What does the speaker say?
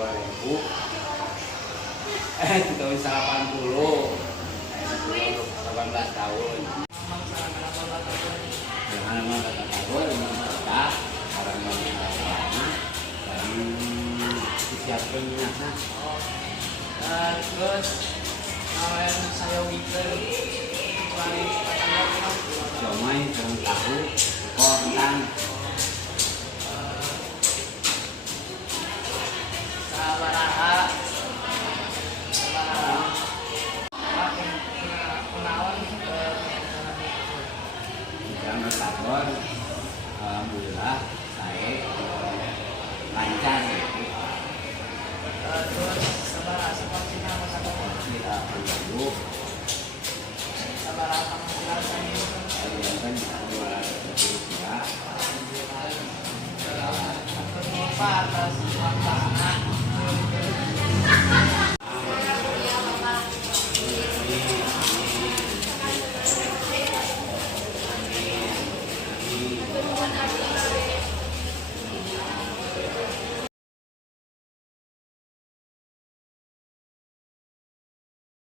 2000 tahun 80 18 tahun dengan nama kata tahun kita orang mana dan disiapkan minatnya terus kalian saya weekend paling somai dengan tahu kontan sabaraha yang tahun alhamdulillah saya lancar terus sabaraha sepertinya masalah kita perlu sabaraha penghasilan kalian kan 200 rupiah atas